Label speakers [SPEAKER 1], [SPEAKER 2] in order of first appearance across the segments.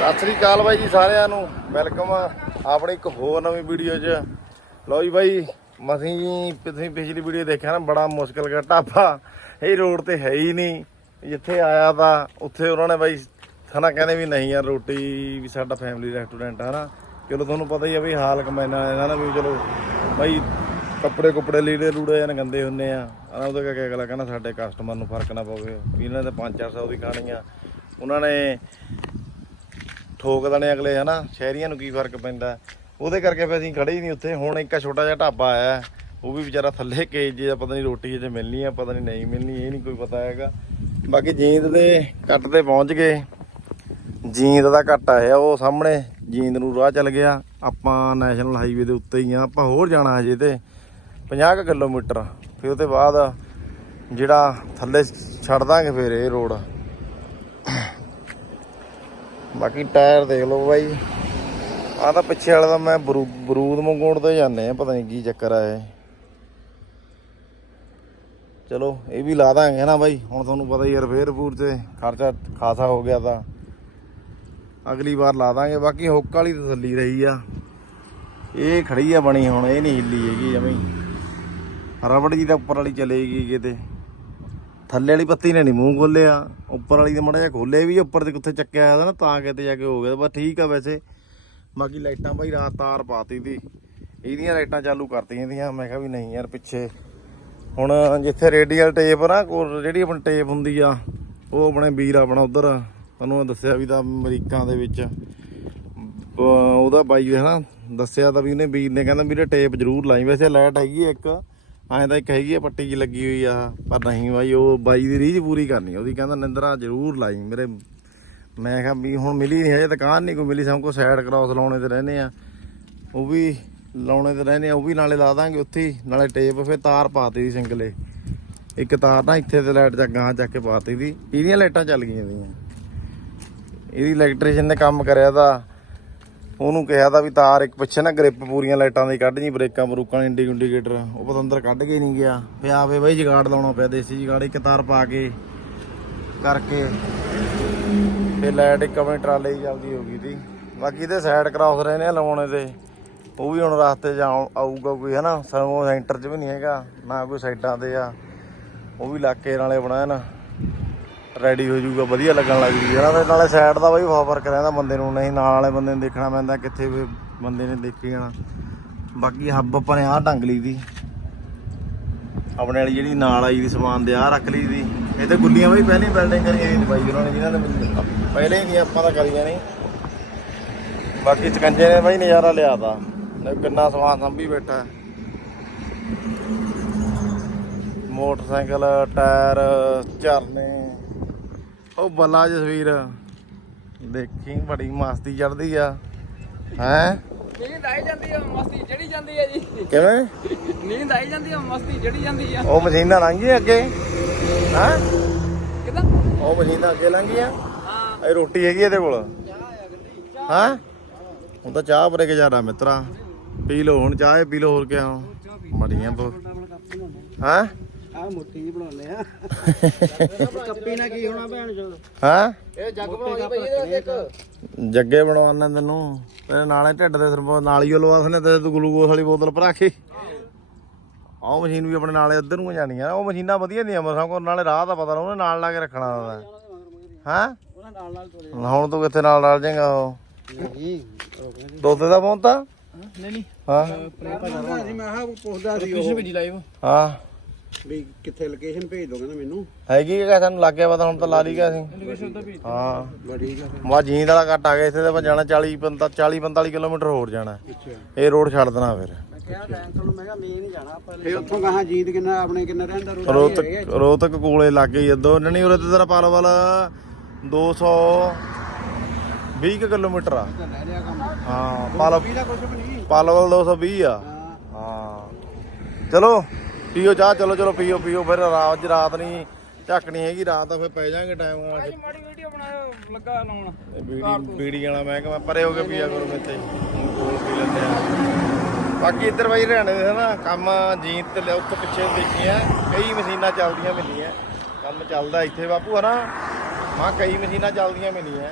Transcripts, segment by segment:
[SPEAKER 1] ਸਤਿ ਸ੍ਰੀ ਅਕਾਲ ਬਾਈ ਜੀ ਸਾਰਿਆਂ ਨੂੰ। ਵੈਲਕਮ ਆਪਣੀ ਇੱਕ ਹੋਰ ਨਵੀਂ ਵੀਡੀਓ 'ਚ। ਲਓ ਜੀ ਬਾਈ, ਮਸੀਂ ਜੀ ਤੁਸੀਂ ਪਿਛਲੀ ਵੀਡੀਓ ਦੇਖਿਆ ਨਾ, ਬੜਾ ਮੁਸ਼ਕਲ ਦਾ ਢਾਬਾ। ਇਹ ਰੋਡ ਤੇ ਹੈ ਹੀ ਨਹੀਂ। ਜਿੱਥੇ ਆਇਆ ਤਾਂ ਉੱਥੇ ਉਹਨਾਂ ਨੇ ਬਾਈ ਹਨਾ ਕਹਿੰਦੇ ਵੀ ਨਹੀਂ ਯਾਰ, ਰੋਟੀ ਵੀ ਸਾਡਾ ਫੈਮਿਲੀ ਰੈਸਟੋਰੈਂਟ ਹੈ ਨਾ ਚਲੋ ਤੁਹਾਨੂੰ ਪਤਾ ਹੀ ਆ ਵੀ ਹਾਲ ਕਮਾਇਨਾ ਦਾ ਨਾ ਵੀ ਚਲੋ ਬਾਈ ਕੱਪੜੇ ਕੁਪੜੇ ਲੀੜੇ ਲੂੜੇ ਜਾਂ ਗੰਦੇ ਹੁੰਨੇ ਆ। ਆਹ ਉਹਦੇ ਕਰਕੇ ਅਗਲਾ ਕਹਿੰਦਾ ਸਾਡੇ ਕਸਟਮਰ ਨੂੰ ਫ਼ਰਕ ਨਾ ਪਵੇ। ਵੀ ਇਹਨਾਂ ਦੇ 5-400 ਦੀ ਖਾਣੀ ਆ। ਉਹਨਾਂ ਨੇ ਠੋਕ ਦਣੇ ਅਗਲੇ, ਹਨਾ? ਸ਼ਹਿਰੀਆਂ ਨੂੰ ਕੀ ਫ਼ਰਕ ਪੈਂਦਾ? ਉਹਦੇ ਕਰਕੇ ਫਿਰ ਅਸੀਂ ਖੜੇ ਹੀ ਨਹੀਂ ਉੱਥੇ। ਹੁਣ ਇੱਕ ਛੋਟਾ ਜਿਹਾ ਢਾਬਾ ਆਇਆ। ਉਹ ਵੀ ਵਿਚਾਰਾ ਥੱਲੇ ਕੇਜ ਜੇ ਪਤਾ ਨਹੀਂ ਰੋਟੀ ਜੇ ਮਿਲਣੀ ਆ, ਪਤਾ ਨਹੀਂ ਨਹੀਂ ਮਿਲਣੀ, ਇਹ ਨਹੀਂ ਕੋਈ ਪਤਾ ਹੈਗਾ। ਬਾਕੀ ਜੀਂਦ ਦੇ ਕੱਟ ਤੇ ਪਹੁੰਚ ਗਏ। ਜੀਂਦ ਦਾ ਕੱਟ ਆਇਆ ਉਹ ਸਾਹਮਣੇ। ਜੀਂਦ ਨੂੰ ਰਾਹ ਚੱਲ ਗਿਆ। ਆਪਾਂ ਨੈਸ਼ਨਲ ਹਾਈਵੇ ਦੇ ਉੱਤੇ ਹੀ ਆ। ਆਪਾਂ ਹੋਰ ਜਾਣਾ ਹਜੇ ਤੇ 50 ਕੁ ਕਿਲੋਮੀਟਰ। ਫਿਰ ਉਹਦੇ ਬਾਅਦ ਜਿਹੜਾ ਥੱਲੇ ਛੱਡ ਦਾਂਗੇ ਫਿਰ ਇਹ ਰੋਡ ਬਾਕੀ ਟਾਇਰ ਦੇਖ ਲਓ ਬਾਈ। ਆਹ ਤਾਂ ਪਿੱਛੇ ਵਾਲਾ ਤਾਂ ਮੈਂ ਬਰੂ- ਬਰੂਦ ਮੰਗਾਉਣ ਤੇ ਜਾਂਦੇ ਆ, ਪਤਾ ਨਹੀਂ ਕੀ ਚੱਕਰ ਆ ਇਹ। ਚਲੋ, ਇਹ ਵੀ ਲਾ ਦਾਂਗੇ ਨਾ ਬਾਈ। ਹੁਣ ਤੁਹਾਨੂੰ ਪਤਾ ਹੀ ਰਿਪੇਅਰ ਪੂਰ ਤੇ ਖਰਚਾ ਖਾਸਾ ਹੋ ਗਿਆ ਤਾਂ। ਅਗਲੀ ਵਾਰ ਲਾ ਦਾਂਗੇ, ਬਾਕੀ ਹੁੱਕ ਵਾਲੀ ਤਸੱਲੀ ਰਹੀ ਆ। ਇਹ ਖੜੀ ਆ ਬਣੀ ਹੁਣ, ਇਹ ਨਹੀਂ ਹਿੱਲੀ ਹੈਗੀ ਜਮੀ ਰਬੜ ਜੀ ਤਾਂ ਉੱਪਰ ਵਾਲੀ ਚਲੇਗੀ ਕਿਤੇ। ਥੱਲੇ ਵਾਲੀ ਪੱਤੀ ਨੇ ਨਹੀਂ ਮੂੰਹ ਖੋਲਿਆ। ਉੱਪਰ ਵਾਲੀ ਤੇ ਮੜਾ ਜਿਹਾ ਖੋਲੇ ਵੀ, ਉੱਪਰ ਤੇ ਕਿੱਥੇ ਚੱਕਿਆ ਹੋਇਆ ਨਾ, ਤਾਂ ਕਿਤੇ ਜਾ ਕੇ ਹੋ ਗਿਆ। ਬਸ ਠੀਕ ਆ ਵੈਸੇ। ਬਾਕੀ ਲਾਈਟਾਂ ਬਾਈ ਰਾਤ ਤਾਰ ਪਾਤੀ ਦੀ। ਇਹਦੀਆਂ ਲਾਈਟਾਂ ਚਾਲੂ ਕਰਤੀਆਂ ਦੀਆਂ। ਮੈਂ ਕਿਹਾ ਵੀ ਨਹੀਂ ਯਾਰ, ਪਿੱਛੇ। ਹੁਣ ਜਿੱਥੇ ਰੇਡੀਅਲ ਟੇਪ ਨਾ ਕੋਲ ਜਿਹੜੀ ਆਪਣੀ ਟੇਪ ਹੁੰਦੀ ਆ, ਉਹ ਆਪਣੇ ਵੀਰ ਆਪਣਾ ਉਧਰ ਤੁਹਾਨੂੰ ਮੈਂ ਦੱਸਿਆ ਵੀ ਤਾਂ ਅਮਰੀਕਾ ਦੇ ਵਿੱਚ। ਉਹਦਾ ਬਾਈ ਹੈ ਨਾ, ਦੱਸਿਆ ਤਾਂ ਵੀ ਉਹਨੇ ਵੀਰ ਨੇ, ਕਹਿੰਦਾ ਵੀਰੇ ਟੇਪ ਜ਼ਰੂਰ ਲਾਈ। ਵੈਸੇ ਲਾਈਟ ਹੈਗੀ ਆ ਇੱਕ। ਐਂ ਤਾਂ ਇੱਕ ਹੈਗੀ ਆ ਪੱਟੀ ਜੀ ਲੱਗੀ ਹੋਈ ਆ, ਪਰ ਨਹੀਂ ਬਾਈ, ਉਹ ਬਾਈ ਦੀ ਰੀਝ ਪੂਰੀ ਕਰਨੀ ਉਹਦੀ ਕਹਿੰਦਾ, ਨਿੰਦਰਾ ਜ਼ਰੂਰ ਲਾਈ ਮੇਰੇ। ਮੈਂ ਕਿਹਾ ਵੀ ਹੁਣ ਮਿਲੀ ਨਹੀਂ ਹਜੇ, ਦੁਕਾਨ ਨਹੀਂ ਕੋਈ ਮਿਲੀ, ਸਭ ਕੋ ਸਾਈਡ ਕ੍ਰਾਸ ਲਾਉਣੇ ਤੇ ਰਹਿੰਦੇ ਆ। ਉਹ ਵੀ ਲਾਉਣੇ ਤੇ ਰਹਿੰਦੇ ਆ, ਉਹ ਵੀ ਨਾਲੇ ਲਾ ਦਾਂਗੇ ਉੱਥੇ ਹੀ, ਨਾਲੇ ਟੇਪ ਫਿਰ ਤਾਰ ਪਾਤੀ ਦੀ ਸਿੰਗਲੇ। ਇੱਕ ਤਾਰ ਨਾ ਇੱਥੇ ਤੇ ਲਾਈਟ ਚੱਕ ਗਾਂ ਚੱਕ ਕੇ ਪਾਤੀ ਦੀ ਇਹਦੀਆਂ ਲਾਈਟਾਂ ਚੱਲ ਗਈਆਂ ਦੀਆਂ ਇਹਦੀ ਇਲੈਕਟ੍ਰੀਸ਼ੀਅਨ ਨੇ ਕੰਮ ਕਰਿਆ ਤਾਂ ਉਹਨੂੰ ਕਿਹਾ ਤਾਂ ਵੀ ਤਾਰ ਇੱਕ ਪਿੱਛੇ ਨਾ ਗ੍ਰਿਪ ਪੂਰੀਆਂ ਲਾਈਟਾਂ ਦੀ ਕੱਢ ਜੀ, ਬ੍ਰੇਕਾਂ ਬਰੂਕਾਂ ਇੰਡੀ ਇੰਡੀਕੇਟਰ ਉਹ ਪਤਾ ਅੰਦਰ ਕੱਢ ਕੇ ਨਹੀਂ ਗਿਆ। ਪਿਆ ਵੇ ਬਾਈ ਜਗਾੜ ਲਾਉਣਾ ਪਿਆ, ਦੇਸੀ ਜਗਾੜ, ਇੱਕ ਤਾਰ ਪਾ ਕੇ ਕਰਕੇ। ਤੇ ਲਾਈਟ ਇੱਕ ਆਪਣੀ ਟਰਾਲੇ ਦੀ ਚੱਲਦੀ ਹੋ ਗਈ ਤੀ। ਬਾਕੀ ਇਹਦੇ ਸਾਈਡ ਕਰਾਸ ਰਹੇ ਨੇ ਲਾਉਣੇ ਤੇ। ਉਹ ਵੀ ਹੁਣ ਰਸਤੇ 'ਚ ਆਊਗਾ ਕੋਈ, ਹਨਾ? ਸਾਨੂੰ ਸੈਂਟਰ 'ਚ ਵੀ ਨਹੀਂ ਹੈਗਾ, ਨਾ ਕੋਈ ਸਾਈਡਾਂ ਤੇ ਆ। ਉਹ ਵੀ ਇਲਾਕੇ ਨਾਲੇ ਬਣਾਇਆ ਨਾ। ਰੈਡੀ ਹੋ ਜਾਊਗਾ, ਵਧੀਆ ਲੱਗਣ ਲੱਗ ਜੂਗੀ। ਨਾ ਤੇ ਨਾਲੇ ਸਾਈਡ ਦਾ ਬਈ ਬਹੁਤ ਫ਼ਰਕ ਰਹਿੰਦਾ ਬੰਦੇ ਨੂੰ, ਨਹੀਂ ਨਾਲ ਵਾਲੇ ਬੰਦੇ ਨੂੰ ਦੇਖਣਾ ਪੈਂਦਾ ਕਿੱਥੇ ਵੀ ਬੰਦੇ ਨੇ ਦੇਖੀ ਜਾਣਾ। ਬਾਕੀ ਹੱਬ ਆਪਾਂ ਨੇ ਆਹ ਟੰਗ ਲਈ ਦੀ। ਆਪਣੇ ਵਾਲੀ ਜਿਹੜੀ ਨਾਲ ਆਈ ਦੀ ਸਮਾਨ ਦੇ ਆਹ ਰੱਖ ਲਈ ਦੀ। ਇਹ ਤੇ ਗੁੱਲੀਆਂ ਬਈ ਪਹਿਲਾਂ ਹੀ ਬਿਲਡਿੰਗ ਕਰੀਆਂ ਸੀ ਬਾਈ, ਉਹਨਾਂ ਨੇ ਜਿਨ੍ਹਾਂ ਨੇ ਪਹਿਲੇ ਹੀ ਆਪਾਂ ਤਾਂ ਕਰੀਆਂ ਨਹੀਂ ਬਾਕੀ ਚਕੰਜੇ ਨੇ ਬਈ ਨਜ਼ਾਰਾ ਲਿਆਤਾ ਕਿੰਨਾ ਸਮਾਨ ਸੰਭੀ ਬੈਠਾ। ਮੋਟਰਸਾਈਕਲ, ਟਾਇਰ, ਝਰਨੇ। ਉਹ ਬੱਲਾ ਜਸਵੀਰ ਦੇਖੀ ਬੜੀ ਮਸਤੀ ਚੜਦੀ ਆ। ਹੈ?
[SPEAKER 2] ਨੀਂਦ ਆਈ ਜਾਂਦੀ ਆ ਮਸਤੀ ਚੜੀ ਜਾਂਦੀ ਆ ਜੀ।
[SPEAKER 1] ਕਿਵੇਂ?
[SPEAKER 2] ਨੀਂਦ ਆਈ ਜਾਂਦੀ ਆ ਮਸਤੀ ਚੜੀ ਜਾਂਦੀ ਆ।
[SPEAKER 1] ਉਹ ਮਸ਼ੀਨਾਂ ਲੰਘੀ ਅੱਗੇ। ਹਾਂ?
[SPEAKER 2] ਕਿਦਾਂ?
[SPEAKER 1] ਉਹ ਮਸ਼ੀਨਾਂ ਅੱਗੇ ਲੰਘੀਆਂ।
[SPEAKER 2] ਹਾਂ।
[SPEAKER 1] ਇਹ ਰੋਟੀ ਹੈਗੀ ਇਹਦੇ ਕੋਲ?
[SPEAKER 2] ਚਾਹ ਆ ਗੱਡੀ
[SPEAKER 1] ਹਾਂ? ਹੁਣ ਤਾਂ ਚਾਹ ਕੇ ਜਾਣਾ ਮਿੱਤਰਾ। ਪੀ ਲਓ ਹੁਣ ਚਾਹ ਪੀ ਲਓ ਹੋਰ ਕਿਆ। ਮੜੀਆਂ ਤੋਂ ਹਾਂ?
[SPEAKER 2] ਆ ਮੁੱਠੀ ਜੀ ਬਣਾਉਨੇ ਆ। ਕੱਪੀ ਨਾ ਕੀ ਹੋਣਾ ਭੈਣ ਚੋ
[SPEAKER 1] ਹਾਂ?
[SPEAKER 2] ਇਹ ਜੱਗ ਬਣਾਈ ਪਈ ਇਹਦੇ ਇੱਕ।
[SPEAKER 1] ਜੱਗੇ ਬਣਵਾਉਣਾ ਤੈਨੂੰ। ਤੇਰੇ ਨਾਲੇ ਢਿੱਡ ਦੇ ਸਿਰ ਨਾਲ ਹੀ ਲਵਾ ਨੇ ਤੇ ਤੂੰ ਗਲੂਕੋਸ ਵਾਲੀ ਬੋਤਲ ਭਰਾ ਕੇ। ਆਹ ਮਸ਼ੀਨ ਵੀ ਆਪਣੇ ਨਾਲੇ ਇੱਧਰ ਨੂੰ ਜਾਣੀ ਆ। ਉਹ ਮਸ਼ੀਨਾਂ ਵਧੀਆ ਨਹੀਂ ਮਸਾਂ ਕੋ ਨਾਲੇ ਰਾਹ ਦਾ ਪਤਾ ਉਹਨੇ ਨਾਲ ਲਾ ਕੇ ਰੱਖਣਾ ਹੁੰਦਾ ਹਾਂ?
[SPEAKER 2] ਉਹਨਾਂ ਨਾਲ ਨਾਲ ਤੋਰੇ
[SPEAKER 1] ਹੁਣ ਤੂੰ ਕਿੱਥੇ ਨਾਲ ਨਾਲ ਜਾਏਗਾ ਉਹ?
[SPEAKER 2] ਨਹੀਂ
[SPEAKER 1] ਦੋਤੇ ਦਾ ਪਹੁੰਚਤਾ
[SPEAKER 2] ਨਹੀਂ ਨਹੀਂ।
[SPEAKER 1] ਹਾਂ?
[SPEAKER 2] ਮੈਂ ਆਹ ਪੁੱਛਦਾ ਸੀ ਉਹ। ਭੇਜੀ ਲਾਈਵ
[SPEAKER 1] ਹਾਂ।
[SPEAKER 2] ਵੀ ਕਿੱਥੇ ਲੋਕੇਸ਼ਨ ਭੇਜ ਦੋਗੇ ਨਾ ਮੈਨੂੰ?
[SPEAKER 1] ਹੈਗੀ ਕਿ ਸਾਨੂੰ ਲੱਗ ਗਿਆ ਪਤਾ ਹੁਣ ਤਾਂ ਲਾ ਲਈ ਗਿਆ ਸੀ
[SPEAKER 2] ਲੋਕੇਸ਼ਨ ਤਾਂ ਭੇਜ
[SPEAKER 1] ਹਾਂ।
[SPEAKER 2] ਬਾ ਠੀਕ ਆ
[SPEAKER 1] ਮਾ ਜੀਂਦ ਵਾਲਾ ਕੱਟ ਆ ਗਿਆ ਇੱਥੇ ਤੇ ਆਪਾਂ ਜਾਣਾ 40 45 40 45 ਕਿਲੋਮੀਟਰ ਹੋਰ ਜਾਣਾ।
[SPEAKER 2] ਅੱਛਾ।
[SPEAKER 1] ਇਹ ਰੋਡ ਛੱਡ ਦੇਣਾ ਫਿਰ।
[SPEAKER 2] ਮੈਂ ਕਿਹਾ ਟਾਈਮ ਤੁਹਾਨੂੰ ਮੈਂ ਕਿਹਾ ਮੈਂ ਨਹੀਂ ਜਾਣਾ ਆਪਾਂ ਫੇ ਉੱਥੋਂ ਕਹਾਂ ਜੀਤ ਕਿੰਨਾ ਆਪਣੇ ਕਿੰਨਾ ਰਹਿੰਦਾ ਰੋਜ਼?
[SPEAKER 1] ਰੋਹਤਕ ਰੋਹਤਕ ਕੋਲੇ ਲੱਗ ਗਈ ਅੱਧੋ। ਨਹੀਂ ਉਰੇ ਤੇ ਤੇਰਾ ਪਾਲਵਲ 200 20 ਕੁ ਕਿਲੋਮੀਟਰ ਆ।
[SPEAKER 2] ਲੈ ਲਿਆ ਕੰਮ।
[SPEAKER 1] ਹਾਂ ਪਾਲਵ
[SPEAKER 2] ਵੀ ਦਾ ਕੁਝ ਵੀ ਨਹੀਂ।
[SPEAKER 1] ਪਾਲਵਲ 220 ਆ।
[SPEAKER 2] ਹਾਂ।
[SPEAKER 1] ਹਾਂ। ਚਲੋ। ਪੀਓ ਚਾਹ ਚਲੋ ਚਲੋ ਪੀਓ ਪੀਓ ਫਿਰ ਰਾਤ ਅੱਜ ਰਾਤ ਨਹੀਂ ਝੱਕਣੀ ਹੈਗੀ ਰਾਤ ਤਾਂ ਫਿਰ ਪੈ ਜਾਾਂਗੇ ਟਾਈਮ ਨਾਲ
[SPEAKER 2] ਅੱਜ ਮਾੜੀ ਵੀਡੀਓ ਬਣਾਇਓ ਲੱਗਾ ਲਾਉਣ।
[SPEAKER 1] ਇਹ ਬੀੜੀ ਬੀੜੀ ਵਾਲਾ ਮੈਂ ਕਿਹਾ ਪਰੇ ਹੋ ਕੇ ਪੀਆ ਕਰੋ ਮੇਤੇ ਕੋਲ ਪੀ ਲੈਂਦੇ ਆ ਬਾਕੀ ਇੱਧਰ ਬਾਈ ਹਰਿਆਣੇ ਦੇ ਨਾ ਕੰਮ ਜੀਤ ਤੇ ਲਿਆ ਉੱਥੇ ਪਿੱਛੇ ਦੇਖੀਆਂ ਕਈ ਮਸ਼ੀਨਾਂ ਚੱਲਦੀਆਂ ਮਿਲੀਆਂ। ਕੰਮ ਚੱਲਦਾ ਇੱਥੇ ਬਾਪੂ ਹਨਾ। ਮਾਂ ਕਈ ਮਸ਼ੀਨਾਂ ਚੱਲਦੀਆਂ ਮਿਲੀਆਂ।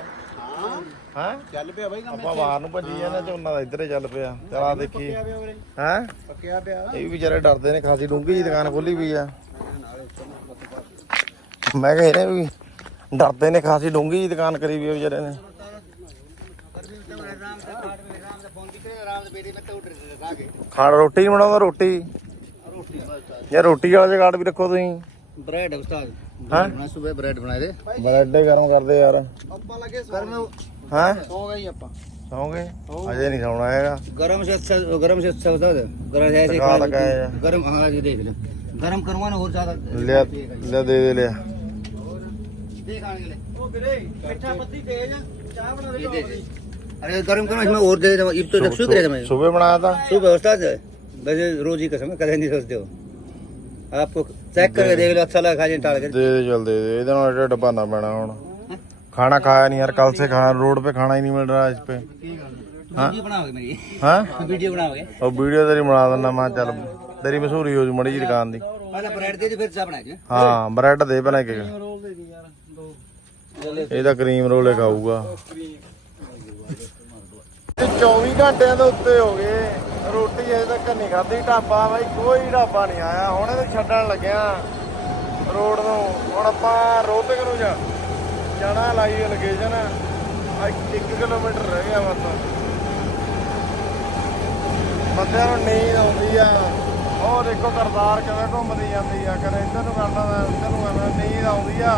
[SPEAKER 1] ਹਾਂ। ਹਾਂ?
[SPEAKER 2] ਚੱਲ ਪਿਆ ਬਾਈ ਕੰਮ
[SPEAKER 1] ਆਪਾਂ ਬਾਹਰ ਨੂੰ ਭੱਜੀ ਜਾਂਦੇ ਝੋਨਾ ਦਾ ਇੱਧਰੇ ਚੱਲ ਪਿਆ। ਚਲ ਆ ਦੇਖੀ। ਹਾਂ?
[SPEAKER 2] ਪੱਕਿਆ ਪਿਆ।
[SPEAKER 1] ਇਹ ਵੀ ਵਿਚਾਰੇ ਡਰਦੇ ਨੇ ਖਾਸੀ ਡੂੰਗੀ ਜੀ ਦੁਕਾਨ ਖੋਲੀ ਪਈ ਆ। ਮੈਂ ਕਹਿ ਰਿਹਾ ਵੀ ਡਰਦੇ ਨੇ ਖਾਸੀ ਡੂੰਗੀ ਜੀ ਦੁਕਾਨ ਕਰੀ ਵੀ ਵਿਚਾਰੇ ਨੇ। ਖਾਣ ਰੋਟੀ ਨਹੀਂ ਬਣਾਉਂਦਾ ਰੋਟੀ। ਯਾਰ ਰੋਟੀ ਵਾਲਾ ਜਗਾੜ ਵੀ ਰੱਖੋ ਤੁਸੀਂ।
[SPEAKER 2] ਬ੍ਰੈਡ ਉਸਤਾਦ।
[SPEAKER 1] ਹਾਂ?
[SPEAKER 2] ਮੈਂ ਸਵੇਰ ਬ੍ਰੈਡ ਬਣਾਏ ਦੇ।
[SPEAKER 1] ਬ੍ਰੈਡ ਹੀ ਗਰਮ ਕਰਦੇ ਯਾਰ।
[SPEAKER 2] ਆਪਾਂ ਲੱਗੇ ਸਰ ਮੈਂ
[SPEAKER 1] ਹਾਂ
[SPEAKER 2] सो गई अप्पा
[SPEAKER 1] ਸੌਂਗੇ ਅਜੇ ਨਹੀਂ ਸੌਣਾ ਹੈਗਾ
[SPEAKER 2] गरम से अच्छा गरम से अच्छा होता है गरम से ऐसे
[SPEAKER 1] टका
[SPEAKER 2] खा
[SPEAKER 1] लगा है।
[SPEAKER 2] गरम हाँ ये देख ले गरम करवाना और ज्यादा
[SPEAKER 1] ਲਿਆ ਲਿਆ ਦੇ ਦੇ ਲਿਆ
[SPEAKER 2] देख आने के लिए ओ बिरे मिठा पत्ती तेज चाय बना दे अरे गरम करना इसमें और दे दे इब तो रख सुख रहे मैं
[SPEAKER 1] ਸੁਬੇ ਬਣਾਇਆ ਤਾਂ
[SPEAKER 2] सुबह उस्ताद वैसे रोज ही कसम है कदे नहीं सोचते हो आपको चेक करके देख लो अच्छा लगा खा टाल कर
[SPEAKER 1] ਦੇ ਦੇ ਚਲ ਦੇ ਦੇ ਇਹਦੇ ਨਾਲ ਢਿੱਡ ਭਰਨਾ ਪੈਣਾ ਹੁਣ खाना खाया नहीं यार कल से खाना रोड पे खाना ही नहीं मिल रहा है? इस पे
[SPEAKER 2] वीडियो
[SPEAKER 1] तेरी बना देना मैं चल तेरी मशहूरी हो जू मड़ी जी दुकान दी। ਪਹਿਲਾਂ ਦੇ
[SPEAKER 2] ब्रेड दे पहले
[SPEAKER 1] के ਇਹਦਾ ਕਰੀਮ ਰੋਲੇ ਖਾਊਗਾ। 24 ਘੰਟਿਆਂ ਦੇ ਉੱਤੇ ਹੋ ਗਏ। ਰੋਟੀ ਅਜੇ ਤੱਕ ਨਹੀਂ ਖਾਧੀ। ਢਾਬਾ ਬਾਈ ਕੋਈ ਢਾਬਾ ਨਹੀਂ ਆਇਆ। ਹੁਣ ਇਹਨੂੰ ਛੱਡਣ ਲੱਗਿਆ ਰੋਡ ਨੂੰ। ਹੁਣ ਆਪਾਂ ਰੋਹਤਕ ਨੂੰ ਜਾ। ਜਾਣਾ ਲਾਈ ਲੋਕੇਸ਼ਨ 1 ਕਿਲੋਮੀਟਰ ਰਹਿ ਗਿਆ ਬਸ। ਬੰਦਿਆਂ ਨੂੰ ਨੀਂਦ ਆਉਂਦੀ ਆ। ਉਹ ਦੇਖੋ ਕਰਤਾਰ ਕਿਵੇਂ ਘੁੰਮਦੀ ਜਾਂਦੀ ਆ। ਕਦੇ ਇੱਧਰ ਨੂੰ ਕਰਦਾ ਉੱਧਰ ਨੂੰ ਕਰਦਾ ਨੀਂਦ ਆਉਂਦੀ ਆ।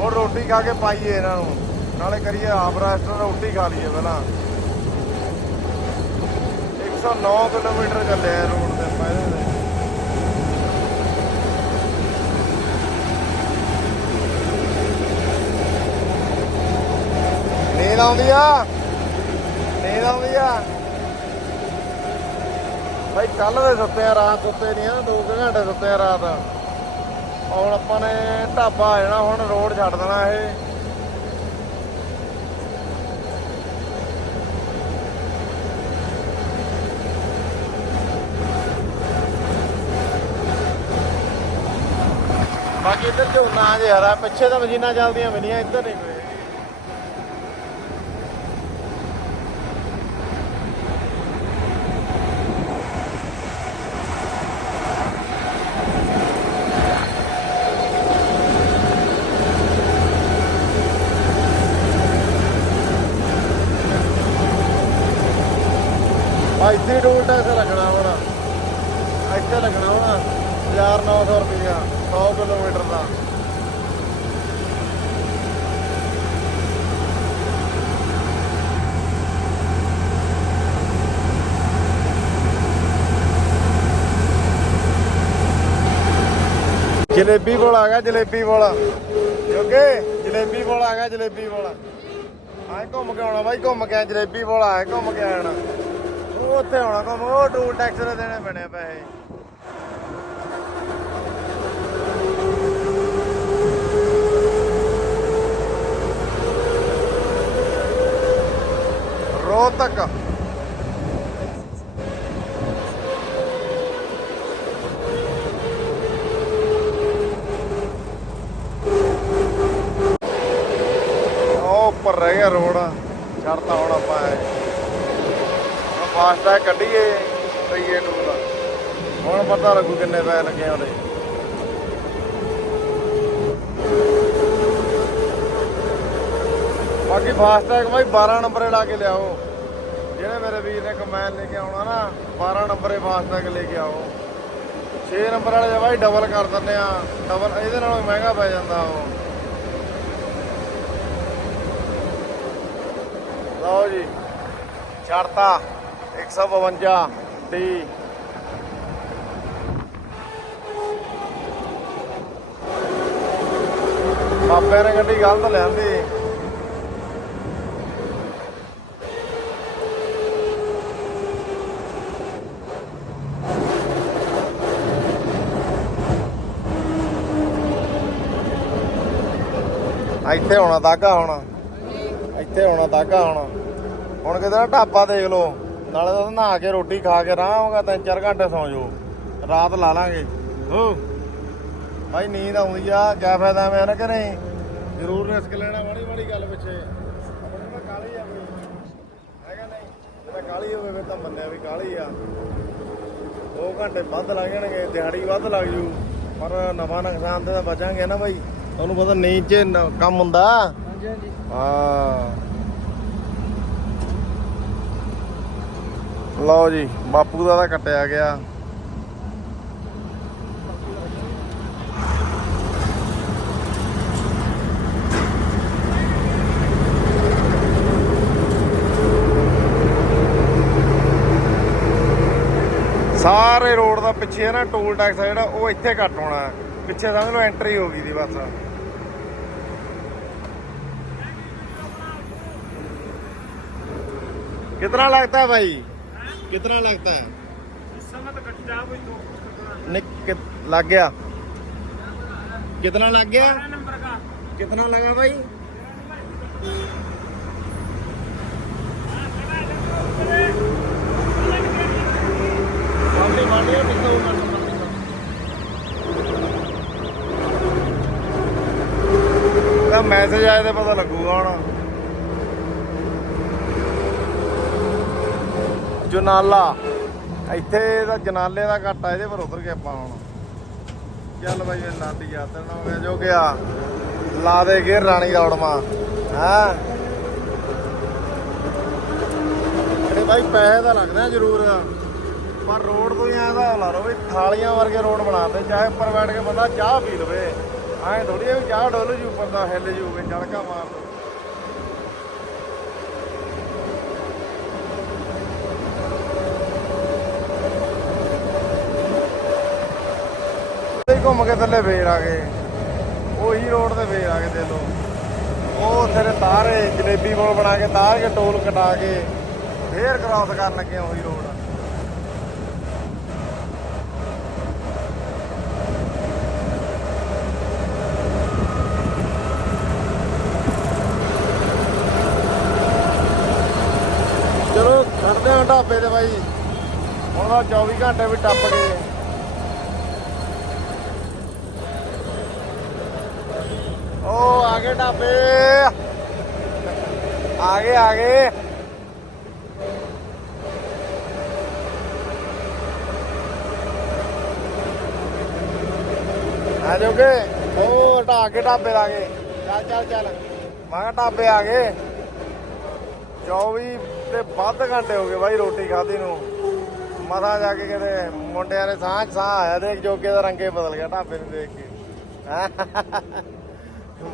[SPEAKER 1] ਹੁਣ ਰੋਟੀ ਖਾ ਕੇ ਪਾਈਏ ਇਹਨਾਂ ਨੂੰ। ਨਾਲੇ ਕਰੀਏ ਹਾਫ ਰੈਸਟ, ਰੋਟੀ ਖਾ ਲਈਏ ਪਹਿਲਾਂ। 109 ਕਿਲੋਮੀਟਰ ਚੱਲਿਆ ਰੋਡ ਤੇ ਪਹਿਲੇ ਨੀਂਦ ਆਉਂਦੀ ਆ। ਨੀਂਦ ਆਉਂਦੀ ਆ। ਭਾਈ ਕੱਲ ਦੇ ਸੁੱਤੇ ਆ, ਰਾਤ ਸੁੱਤੇ ਨਹੀਂ ਆ 2 ਘੰਟੇ ਸੁੱਤੇ ਆ ਰਾਤ। ਹੁਣ ਆਪਾਂ ਨੇ ਢਾਬਾ ਆ ਜਾਣਾ, ਹੁਣ ਰੋਡ ਛੱਡ ਦੇਣਾ ਇਹ। ਬਾਕੀ ਇੱਧਰ ਝੋਨਾ ਜੇ ਹਰਾ, ਪਿੱਛੇ ਤਾਂ ਮਸ਼ੀਨਾਂ ਚੱਲਦੀਆਂ ਮਿਲੀਆਂ ਇੱਧਰ ਨਹੀਂ ਕੋਈ ਹੈਗੀ। ਆ ਇੱਥੇ ਟੋਲ ਟੈਕਸ ਲੱਗਣਾ ਹੁਣ ਇੱਥੇ ਲੱਗਣਾ ਹੁਣ 1900 ਰੁਪਇਆ 100 ਕਿਲੋਮੀਟਰ ਦਾ ਜਲੇਬੀ ਬੋਲ ਆ ਗਿਆ, ਜਲੇਬੀ ਬੋਲ। ਕਿਉਂਕਿ ਜਲੇਬੀ ਬੋਲ ਆ ਗਿਆ, ਜਲੇਬੀ ਬੋਲ। ਆਏ ਘੁੰਮ ਕੇ ਆਉਣਾ ਬਾਈ, ਘੁੰਮ ਕੇ ਜਲੇਬੀ ਬੋਲ ਆਇਆ ਘੁੰਮ ਕੇ ਆਣਾ ਉਹ ਉੱਥੇ ਆਉਣਾ ਘੁੰਮ, ਉਹ ਟੂਲ ਟੈਕਸ ਦੇ ਦੇਣੇ ਪੈਣੇ ਆ ਪੈਸੇ। ਰੋਹਤਕ ਉਹ ਉੱਪਰ ਰਹਿ ਗਿਆ ਰੋਡ, ਛੱਡਤਾ ਹੁਣ ਆਪਾਂ ਇਹ। ਹੁਣ ਫਾਸਟ ਕੱਢੀਏ ਰਈਏ ਟੂ ਦਾ ਹੁਣ ਪਤਾ ਲੱਗੂ ਕਿੰਨੇ ਪੈਸੇ ਲੱਗੇ ਉਹਦੇ। ਬਾਕੀ ਫਾਸਟੈਗ ਬਾਈ 12 ਨੰਬਰੇ ਲਾ ਕੇ ਲਿਆਓ। ਜਿਹੜੇ ਮੇਰੇ ਵੀਰ ਨੇ ਕਮੈਨ ਲੈ ਕੇ ਆਉਣਾ ਨਾ 12 ਨੰਬਰੇ ਫਾਸਟੈਗ ਲੈ ਕੇ ਆਓ। 6 ਨੰਬਰ ਵਾਲੇ ਬਾਈ ਡਬਲ ਕਰ ਦਿੰਦੇ ਆ। ਡਬਲ ਇਹਦੇ ਨਾਲੋਂ ਮਹਿੰਗਾ ਪੈ ਜਾਂਦਾ ਉਹ। ਲਓ ਜੀ ਛੜਤਾ 152 ਡੀ ਬਾਬੇ ਨੇ ਗੱਡੀ ਗਲਤ ਲਿਆਂਦੀ ਇੱਥੇ ਹੋਣਾ ਦਾਗਾ ਹੋਣਾ। ਇੱਥੇ ਆਉਣਾ ਤਾਗਾ ਹੁਣ। ਹੁਣ ਕਿਤੇ ਨਾ ਦੇਖ ਲਓ। ਨਾਲੇ ਤਾਂ ਨਹਾ ਕੇ ਰੋਟੀ ਖਾ ਕੇ ਰਾਹਾਂਗਾ ਤਿੰਨ ਚਾਰ ਘੰਟੇ ਸੌਂ ਜਾਓ। ਰਾਤ ਲਾ ਲਾਂਗੇ। ਹੋ। ਭਾਈ ਨੀਂਦ ਆਉਂਦੀ ਆ ਕਿਆ ਫਾਇਦਾ ਮੈਂ ਨਾ ਕਰੇ। ਜ਼ਰੂਰ ਰਿਸਕ ਲੈਣਾ ਮਾੜੀ ਮਾੜੀ ਗੱਲ ਪਿੱਛੇ। ਆਪਣੇ ਨਾਲ ਕਾਲੀ ਆ ਕੋਈ। ਹੈਗਾ ਨਹੀਂ? ਜੇ ਕਾਲੀ ਹੋਵੇ ਫਿਰ ਤਾਂ ਬੰਦੇ ਵੀ ਕਾਲੀ ਆ। ਦੋ ਘੰਟੇ ਵੱਧ ਲੱਗ ਜਾਣਗੇ ਦਿਹਾੜੀ ਵੱਧ ਲੱਗ ਜੂ। ਪਰ ਨਵਾਂ ਨੁਕਸਾਨ ਤੇ ਬਚਾਂਗੇ ਨਾ ਭਾਈ ਤੁਹਾਨੂੰ ਪਤਾ ਨੀਂਦ 'ਚ ਕੰਮ ਹੁੰਦਾ।
[SPEAKER 2] ਹਾਂਜੀ ਹਾਂਜੀ
[SPEAKER 1] ਹਾਂ। ਲਓ ਜੀ, ਬਾਪੂ ਦਾ ਤਾਂ ਕੱਟਿਆ ਗਿਆ। ਸਾਰੇ ਰੋਡ ਦਾ ਪਿੱਛੇ ਹੈ ਨਾ ਟੋਲ ਟੈਕਸ ਜਿਹੜਾ, ਉਹ ਇੱਥੇ ਕੱਟ ਹੋਣਾ। ਪਿੱਛੇ ਸਮਝ ਲਓ ਐਂਟਰੀ ਹੋ ਗਈ ਦੀ ਬਸ। कितना लगता है भाई कितना लगता है
[SPEAKER 3] इस समय तो कट जा वही दो
[SPEAKER 1] नहीं कित, लग गया कितना लग गया
[SPEAKER 3] नंबर का
[SPEAKER 1] कितना लगा भाई मांडी मांडी है, कितना हुआ नंबर ਦਾ ਮੈਸੇਜ ਆਇਆ ਤੇ ਪਤਾ ਲੱਗੂਗਾ ਹੁਣ ਜਨਾਲਾ। ਇੱਥੇ ਦਾ ਜਨਾਲੇ ਦਾ ਘੱਟ ਆ ਇਹਦੇ ਪਰ ਉਤਰ ਕੇ ਆਪਾਂ ਹੁਣ। ਚੱਲ ਬਾਈ ਇਹ ਲਾਡੀ ਯਾਤਰਾ ਹੋ ਗਿਆ ਜੋ ਗਿਆ ਲਾ ਦੇ ਗੇਰ ਰਾਣੀ ਰੌੜਮਾ ਹਾਂ? ਅਰੇ ਬਾਈ, ਪੈਸੇ ਤਾਂ ਲੱਗਦੇ ਆ ਜ਼ਰੂਰ। ਪਰ ਰੋਡ ਤੋਂ ਹੀ ਐਂ ਦਾ ਲਾ ਲਓ ਵੀ ਥਾਲੀਆਂ ਵਰਗੇ ਰੋਡ ਬਣਾਤੇ ਚਾਹੇ ਉੱਪਰ ਬੈਠ ਕੇ ਬੰਦਾ ਚਾਹ ਪੀ ਲਵੇ। ਐਂ ਥੋੜੀ ਵੀ ਚਾਹ ਡੋਲ ਜੂ, ਉੱਪਰ ਦਾ ਹਿੱਲ ਜੂ, ਵੀ ਜੜਕਾ ਮਾਰ ਘੁੰਮ ਕੇ ਥੱਲੇ ਫੇਰ ਆ ਗਏ। ਉਹੀ ਰੋਡ ਤੇ ਫੇਰ ਆ ਗਏ ਦੇ ਲੋ ਉਹ ਤੇਰੇ ਤਾਰੇ ਜਲੇਬੀ ਬੋਲ ਬਣਾ ਕੇ, ਤਾਰ ਕੇ ਟੋਲ ਕਟਾ ਕੇ ਫੇਰ ਕ੍ਰਾਸ ਕਰਨ ਲੱਗੇ ਉਹੀ ਰੋਡ। ਚਲੋ ਖੜਦੇ ਹਾਂ ਢਾਬੇ ਤੇ ਬਾਈ। ਹੁਣ ਤਾਂ 24 ਘੰਟੇ ਵੀ ਟੱਪ ਗਏ। ਉਹ ਗਏ ਢਾਬੇ। ਆਗੇ ਆਗੇ ਆ ਜਾਓਗੇ ਉਹ ਢਾ ਕੇ। ਢਾਬੇ ਲਾਗੇ ਚੱਲ ਚੱਲ ਚੱਲ। ਮੈਂ ਕਿਹਾ ਢਾਬੇ ਆ ਗਏ। 24 ਤੇ ਵੱਧ ਘੰਟੇ ਹੋ ਗਏ ਬਾਈ ਰੋਟੀ ਖਾਧੀ ਨੂੰ। ਮਥਾ ਜਾ ਕੇ ਕਿਤੇ ਮੁੰਡਿਆਂ ਨੇ ਸਾਹ ਸਾਹ ਆਇਆ ਦੇਖ ਜੋਗੇ ਦਾ ਰੰਗੇ ਬਦਲ ਗਿਆ ਢਾਬੇ ਨੂੰ ਦੇਖ ਕੇ।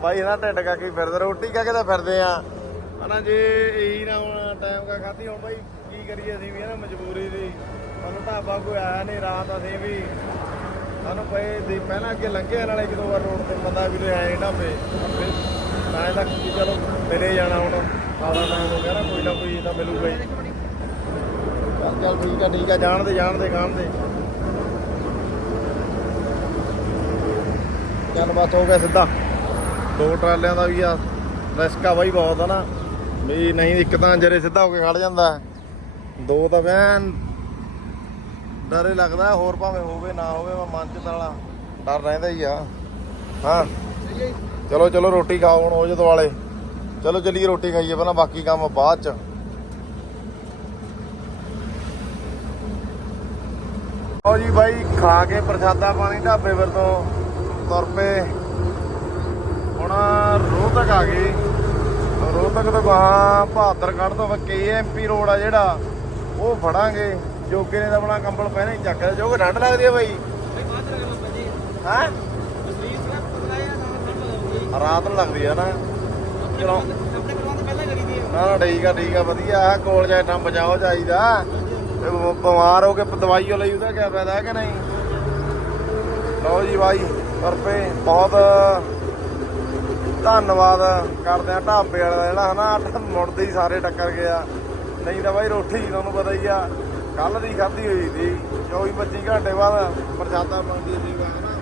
[SPEAKER 1] ਬਾਈ ਨਾ ਢਿੱਡ ਕਾ ਕੀ ਫਿਰਦੇ, ਰੋਟੀ ਕਾ ਕੇ ਤਾਂ ਫਿਰਦੇ ਆ। ਹਨਾ ਜੇ ਇਹੀ ਨਾ ਹੁਣ ਟਾਈਮ ਕਾ ਖਾਧੀ, ਹੁਣ ਬਾਈ ਕੀ ਕਰੀਏ ਅਸੀਂ ਵੀ ਹੈ ਨਾ ਮਜਬੂਰੀ ਦੀ। ਸਾਨੂੰ ਢਾਬਾ ਕੋਈ ਆਇਆ ਨਹੀਂ ਰਾਤ ਅਸੀਂ ਵੀ। ਸਾਨੂੰ ਪਏ ਦੀ ਪਹਿਲਾਂ ਅੱਗੇ ਲੰਘੇ ਨਾਲੇ ਇੱਕ ਦੋ ਵਾਰ ਰੋਡ ਤੇ, ਪਤਾ ਵੀ ਤੇ ਆਏ ਢਾਬੇ। ਫਿਰ ਤਾਂ ਤੱਕ ਵੀ ਚਲੋ ਮਿਲੇ ਜਾਣਾ ਹੁਣ। ਸਾਰਾ ਟਾਈਮ ਹੋ ਗਿਆ ਨਾ, ਕੋਈ ਨਾ ਕੋਈ ਤਾਂ ਮਿਲੂਗਾ ਹੀ। ਚੱਲ ਚੱਲ ਠੀਕ ਆ ਠੀਕ ਆ, ਜਾਣਦੇ ਜਾਣਦੇ ਖਾਣਦੇ ਚੱਲ, ਬਸ ਹੋ ਗਿਆ ਸਿੱਧਾ। ਦੋ ਟਰਾਲਿਆਂ ਦਾ ਵੀ ਆ, ਰਿਸਕ ਆ ਬਾਈ ਬਹੁਤ ਆ ਨਾ। ਵੀ ਨਹੀਂ ਇੱਕ ਤਾਂ ਜਰੇ ਸਿੱਧਾ ਹੋ ਕੇ ਖੜ ਜਾਂਦਾ। ਦੋ ਤਾਂ ਵੈਨ ਡਰੇ ਲੱਗਦਾ, ਹੋਰ ਭਾਵੇਂ ਹੋਵੇ, ਨਾ ਹੋਵੇ, ਮੈਂ ਮਨ ਚ ਤਾਲਾ ਡਰ ਰਹਿੰਦਾ ਹੀ ਆ। ਹਾਂ। ਚਲੋ ਚਲੋ, ਰੋਟੀ ਖਾਓ ਹੁਣ, ਉਹ ਜੇ ਦੁਆਲੇ। ਚਲੋ, ਚੱਲੀਏ ਰੋਟੀ ਖਾਈਏ, ਪਹਿਲਾਂ ਬਾਕੀ ਕੰਮ ਬਾਅਦ ਚ। ਲਓ ਜੀ ਬਾਈ, ਖਾ ਕੇ ਪ੍ਰਸ਼ਾਦਾ ਪਾਣੀ, ਢਾਬੇ ਵਰ ਤੋਂ ਤੁਰ ਪਏ। ਰੋਹਤਕ ਆ ਗਈ। ਰੋਹਤਕ ਤੋਂ ਗਾਂ ਬਹਾਦਰ ਤੋਂ ਕੇਐਮਪੀ ਰੋਡ ਆ ਜਿਹੜਾ, ਉਹ ਫੜਾਂਗੇ। ਜੋਗੇ ਨੇ ਤਾਂ ਆਪਣਾ ਕੰਬਲ ਪਹਿਲਾਂ ਹੀ ਚੱਕ ਲਿਆ। ਜੋਗੇ, ਠੰਡ ਲੱਗਦੀ ਆ ਬਾਈ? ਹਾਂ? ਰਾਤ ਨੂੰ ਲੱਗਦੀ ਆ ਨਾ। ਚਲੋ। ਨਾ ਨਾ, ਠੀਕ ਆ ਠੀਕ ਆ, ਵਧੀਆ। ਆ ਕੋਲ ਜਾਏ ਟੰਮ ਬਚਾਓ ਚਾਹੀਦਾ। ਬਿਮਾਰ ਹੋ ਕੇ ਦਵਾਈ ਲਈ, ਉਹਦਾ ਕੀ ਫਾਇਦਾ ਹੈ ਕਿ ਨਹੀਂ? ਲਓ ਜੀ ਬਾਈ ਕਰਪੇ ਬਹੁਤ ਧੰਨਵਾਦ ਕਰਦੇ ਆ ਢਾਬੇ ਵਾਲਾ ਜਿਹੜਾ ਹਨਾ ਮੁੜਦੇ ਹੀ ਸਾਰੇ ਟੱਕਰ ਗਿਆ ਨਹੀਂ ਤਾਂ ਬਾਈ ਰੋਟੀ ਤੁਹਾਨੂੰ ਪਤਾ ਹੀ ਆ ਕੱਲ ਦੀ ਖਾਧੀ ਹੋਈ ਸੀ 24 25 ਘੰਟੇ ਬਾਅਦ ਪ੍ਰਸ਼ਾਦਾ ਮੰਗਦੀ ਸੀ ਵਾ ਹਨਾ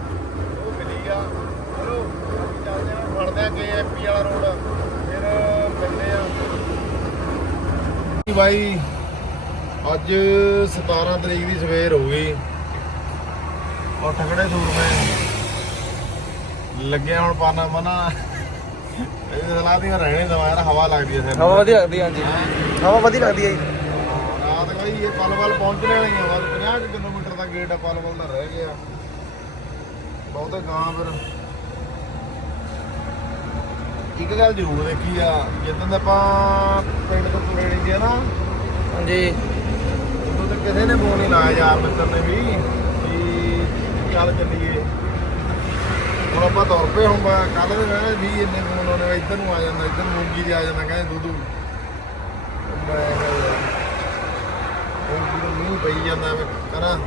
[SPEAKER 1] ਉਹ ਮਿਲੀ ਆ। ਚਲੋ, ਚੱਲਦੇ ਆ, ਫੜਦੇ ਆ ਕੇਐਮਪੀ ਵਾਲਾ ਰੋਡ, ਫਿਰ ਮਿਲਦੇ ਆ। ਬਾਈ, ਅੱਜ 17 ਤਰੀਕ ਦੀ ਸਵੇਰ ਹੋ ਗਈ। ਉੱਠ ਖੜੇ ਦੂਰ ਮੈਂ ਲੱਗਿਆ ਹੁਣ ਪਾਣਾ ਮਨਾ ਇਹ ਸਲਾਹ ਦੀ ਰਹਿਣੇ ਦਵਾ ਯਾਰ ਹਵਾ ਲੱਗਦੀ ਸਿਰ
[SPEAKER 2] ਹਵਾ ਵਧੀਆ ਲੱਗਦੀ ਹਾਂਜੀ। ਹਵਾ ਵਧੀਆ ਲੱਗਦੀ ਹੈ ਜੀ
[SPEAKER 1] ਆ ਚੱਲੀਏ ਪਲਵਲ ਪਹੁੰਚਣੇ ਵਾਲੀ ਆ ਬਸ 50 ਕੁ ਕਿਲੋਮੀਟਰ ਦਾ ਗੇਟ ਪਲਵਲ ਦਾ ਰਹਿ ਗਿਆ। ਬਹੁਤੇ ਗਾਂ ਫਿਰ। ਇੱਕ ਗੱਲ ਜ਼ਰੂਰ ਦੇਖੀ ਆ ਜਿੱਦਾਂ ਦਾ ਆਪਾਂ ਪਿੰਡ ਤੋਂ ਨਹੀਂ ਗਿਆ ਨਾ
[SPEAKER 2] ਹਾਂਜੀ।
[SPEAKER 1] ਉਦੋਂ ਤੇ ਕਿਸੇ ਨੇ ਫੋਨ ਨਹੀਂ ਲਾਇਆ ਯਾਰ ਮਿੱਤਰ ਨੇ ਵੀ ਵੀ ਚੱਲ ਚੱਲੀਏ। ਹੁਣ ਆਪਾਂ ਤੁਰ ਪਏ ਹੁਣ ਕੱਲ ਦੇ ਕਹਿੰਦੇ ਵੀ ਇੰਨੇ ਫੋਨ ਆਉਣੇ ਵਾ, ਇੱਧਰ ਨੂੰ ਆ ਜਾਂਦਾ ਇੱਧਰ ਨੂੰ ਮੂੰਗੀ ਦੇ ਆ ਜਾਂਦਾ ਕਹਿੰਦੇ ਦੁੱਧੂ ਮੈਂ ਕਿਹਾ ਯਾਰ, ਹੁਣ ਜਦੋਂ ਮੀਂਹ ਪਈ ਜਾਂਦਾ ਮੈਂ ਕਰਾਂ।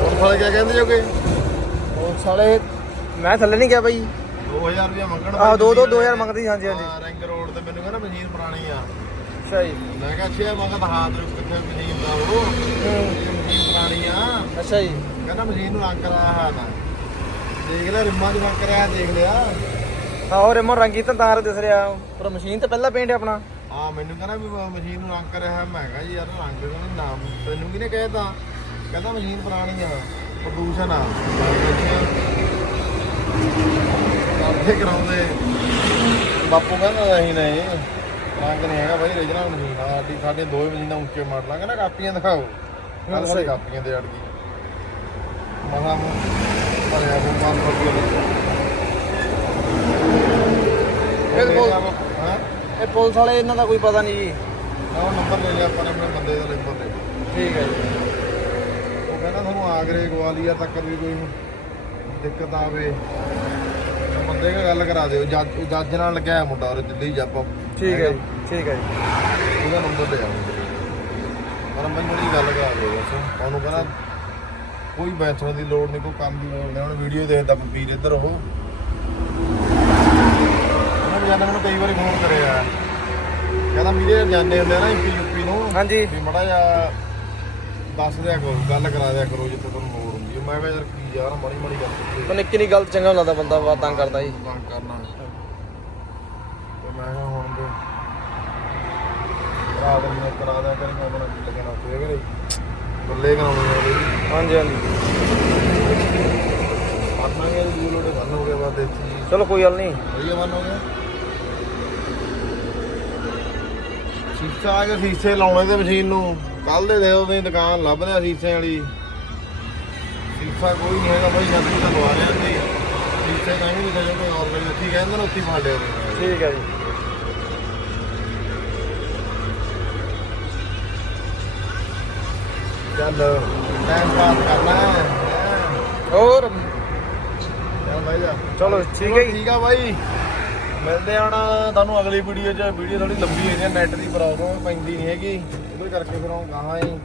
[SPEAKER 1] ਹੁਣ ਸਾਲੇ ਕਿਆ ਕਹਿੰਦੇ ਜੋਗੇ?
[SPEAKER 2] ਉਹ ਸਾਲੇ ਮੈਂ ਥੱਲੇ ਨਹੀਂ ਗਿਆ ਬਾਈ।
[SPEAKER 1] 2000 ਰੁਪਇਆ ਮੰਗਣ
[SPEAKER 2] ਆਹ, ਦੋ- ਦੋ- ਦੋ ਹਜ਼ਾਰ ਮੰਗਦੇ ਸੀ, ਹਾਂਜੀ, ਹਾਂਜੀ।
[SPEAKER 1] ਰਿੰਗ ਰੋਡ ਤੇ ਮੈਨੂੰ ਕਹਿੰਦਾ ਮਸ਼ੀਨ ਪੁਰਾਣੀ ਆ।
[SPEAKER 2] ਅੱਛਾ ਜੀ।
[SPEAKER 1] ਮੈਂ ਕਿਹਾ ਅੱਛਾ ਮੈਂ ਕਿਹਾ ਦਿਖਾ ਦੇ ਕਿੱਥੇ ਮਸ਼ੀਨ ਦਾ ਉਹ। ਮਸ਼ੀਨ ਪੁਰਾਣੀ ਆ।
[SPEAKER 2] ਅੱਛਾ ਜੀ।
[SPEAKER 1] ਕਹਿੰਦਾ ਮਸ਼ੀਨ ਨੂੰ ਰੰਗ ਕਰਾਇਆ ਹੋਇਆ ਤਾਂ ਦੇਖ ਲੈ ਰਿੰਮਾਂ 'ਚ ਰੰਗ ਕਰਾਇਆ ਦੇਖ ਲਿਆ।
[SPEAKER 2] ਹਾਂ ਉਹ ਰਿਮੋ ਰੰਗੀ ਤਾਂ ਤਾਰ ਦਿਸ ਰਿਹਾ। ਪਰ ਮਸ਼ੀਨ ਤਾਂ ਪਹਿਲਾਂ ਪੇਂਟ ਆਪਣਾ।
[SPEAKER 1] ਹਾਂ ਮੈਨੂੰ ਕਹਿੰਦਾ ਵੀ ਮਸ਼ੀਨ ਨੂੰ ਰੰਗ ਕਰਿਆ ਹੋਇਆ ਮੈਂ ਕਿਹਾ ਜੀ ਯਾਰ ਰੰਗ ਦਾ ਨੀ ਨਾਮ ਤੈਨੂੰ ਕਿਹਨੇ ਕਹਿਤਾ? ਕਹਿੰਦਾ ਮਸ਼ੀਨ ਪੁਰਾਣੀ ਆ ਪ੍ਰਦੂਸ਼ਣ ਆ। ਕਿਹਾ। ਕਰਦੇ ਕਰਾਉਂਦੇ। ਬਾਪੂ ਕਹਿੰਦਾ ਨਹੀਂ ਨਹੀਂ ਰੰਗ ਨਹੀਂ ਹੈਗਾ ਬਾਈ ਰੀਜਨਲ ਮਸ਼ੀਨ ਆ ਸਾਡੀ ਸਾਡੇ ਦੋਵੇਂ ਮਸ਼ੀਨਾਂ ਉੱਚੇ ਮਾਡਲ ਕਹਿੰਦਾ ਕਾਪੀਆਂ ਦਿਖਾਓ। ਸਾਡੀ ਕਾਪੀਆਂ ਤੇ ਅੜ ਗਈ। ਮਹਾ ਭਰਿਆ ਉਹ ਮਾਨ ਰੁਪਏ
[SPEAKER 2] ਇਹ ਕੋਲ-
[SPEAKER 1] ਹਾਂ?
[SPEAKER 2] ਇਹ ਪੁਲਿਸ ਵਾਲੇ ਇਹਨਾਂ ਦਾ ਕੋਈ ਪਤਾ ਨਹੀਂ ਜੀ।
[SPEAKER 1] ਉਹ ਨੰਬਰ ਲੈ ਲਿਆ ਆਪਾਂ ਨੇ ਆਪਣੇ ਬੰਦੇ ਦਾ ਨੰਬਰ ਲੈ
[SPEAKER 2] ਠੀਕ ਹੈ ਜੀ।
[SPEAKER 1] ਉਹ ਕਹਿੰਦਾ ਤੁਹਾਨੂੰ ਆਗਰੇ ਗਵਾਲੀਅਰ ਤੱਕ ਵੀ ਕੋਈ ਦਿੱਕਤ ਆਵੇ ਤਾਂ ਬੰਦੇ ਨਾਲ ਗੱਲ ਕਰਾ ਦਿਓ। ਜੱਜ ਜੱਜ ਨਾਲ ਲੱਗਿਆ ਹੋਇਆ ਮੁੰਡਾ ਉਹ ਦਿੱਲੀ ਜੱਪ
[SPEAKER 2] ਠੀਕ ਹੈ ਜੀ ਠੀਕ ਹੈ ਜੀ।
[SPEAKER 1] ਉਹਦਾ ਨੰਬਰ ਲੈ ਆਉਂਗੇ ਪਰ ਮੈਨੂੰ ਦੀ ਗੱਲ ਕਰਾ ਦਿਓ ਬਸ। ਉਹਨੂੰ ਕਹਿੰਦਾ ਕੋਈ ਬੈਠਣ ਦੀ ਲੋੜ ਨਹੀਂ ਕੋਈ ਕੰਮ ਦੀ ਲੋੜ ਨਹੀਂ। ਹੁਣ ਵੀਡੀਓ ਦੇਖਦਾ ਵੀਰ ਇੱਧਰ ਉਹ। ਉਹਨੇ ਵੀ ਜਾਨੇ ਮੈਨੂੰ ਕਈ ਵਾਰੀ ਫੋਨ ਕਰਿਆ। ਕਹਿੰਦਾ ਵੀਰੇ ਜਾਂਦੇ ਹੁੰਦੇ ਨਾ ਯੂਪੀ ਯੂਪੀ ਨੂੰ।
[SPEAKER 2] ਹਾਂਜੀ।
[SPEAKER 1] ਵੀ ਮੜਾ ਜਾ ਦੱਸ ਦਿਆ ਕਰੋ ਗੱਲ ਕਰਾ ਦਿਆ ਕਰੋ ਜਿੱਥੇ ਤੁਹਾਨੂੰ ਲੋੜ ਹੁੰਦੀ ਹੈ। ਮੈਂ ਕਿਹਾ ਯਾਰ ਕੀ ਯਾਰ ਮਾੜੀ ਮਾੜੀ ਗੱਲ
[SPEAKER 2] ਪਰ ਨਿੱਕੀ ਨਹੀਂ ਗੱਲ ਚੰਗਾ ਲੱਗਦਾ ਬੰਦਾ ਵਾ ਤੰਗ ਕਰਦਾ ਜੀ।
[SPEAKER 1] ਬੰਦ ਕਰਨਾ। ਤੇ ਮੈਂ ਕਿਹਾ ਹੁਣ ਤੇ ਰਾਤ ਨੂੰ ਕਰਾ ਦਿਆ ਕਰੀ ਮੈਂ ਆਪਣਾ ਕੀ ਲੱਗਣਾ ਤੇ ਕਰੇ ਬੱਲੇ ਕਰਾਉਣੇ ਆ ਬਈ।
[SPEAKER 2] ਹਾਂਜੀ ਹਾਂਜੀ।
[SPEAKER 1] ਮੰਨਾਂਗੇ ਜੀ ਲੋੜੇ ਬੰਨ ਹੋ ਗਿਆ ਬਾਅਦ ਦੇਸੀ
[SPEAKER 2] ਚਲੋ ਕੋਈ ਗੱਲ ਨਹੀਂ।
[SPEAKER 1] ਵਧੀਆ ਬੰਨ ਹੋ ਗਿਆ ਸ਼ੀਸ਼ਾ ਆ ਗਿਆ ਸ਼ੀਸ਼ੇ ਲਾਉਣੇ ਤੇ ਮਸ਼ੀਨ ਨੂੰ। ਕੱਲ ਦੇ ਦੇ ਉਹਦੀ ਦੁਕਾਨ ਲੱਭਦੇ ਆ ਸ਼ੀਸ਼ੇ ਵਾਲੀ। ਸ਼ੀਸ਼ਾ ਕੋਈ ਨਹੀਂ ਹੈਗਾ ਬਾਈ ਜਦ ਵੀ ਤਾਂ ਲਵਾ ਲਿਆ ਤੇ ਸ਼ੀਸ਼ੇ ਤਾਂ ਨਹੀਂ ਦਿਖਾ ਕੋਈ ਹੋਰ ਕੋਈ ਉੱਥੇ ਕਹਿੰਦੇ ਨੇ ਉੱਥੇ ਹੀ ਫੜ ਲਿਆ ਉਹਨੇ।
[SPEAKER 2] ਠੀਕ ਹੈ ਜੀ।
[SPEAKER 1] ਚੱਲ ਟਾਈਮ ਪਾਸ ਕਰਨਾ ਹੈ।
[SPEAKER 2] ਹੋਰ?
[SPEAKER 1] ਚੱਲ ਬਾਈ ਜਾ।
[SPEAKER 2] ਚਲੋ ਠੀਕ ਹੈ ਜੀ।
[SPEAKER 1] ਠੀਕ ਆ ਬਾਈ। ਮਿਲਦੇ ਹੁਣ ਤੁਹਾਨੂੰ ਅਗਲੀ ਵੀਡੀਓ 'ਚ। ਵੀਡੀਓ ਥੋੜੀ ਲੰਬੀ ਹੈ ਜੀ ਨੈਟ ਦੀ ਪ੍ਰੋਬਲਮ ਪੈਂਦੀ ਨਹੀਂ ਹੈਗੀ। ਉਹਦੇ ਕਰਕੇ ਫਿਰ ਉਹ ਗਾਹਾਂ ਹੀ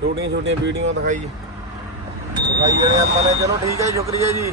[SPEAKER 1] ਛੋਟੀਆਂ ਛੋਟੀਆਂ ਵੀਡੀਓ ਦਿਖਾਈ ਦਿਖਾਈ ਜਿਹੜੇ ਆਪਾਂ ਨੇ। ਚਲੋ ਠੀਕ ਹੈ ਜੀ, ਸ਼ੁਕਰੀਆ ਜੀ।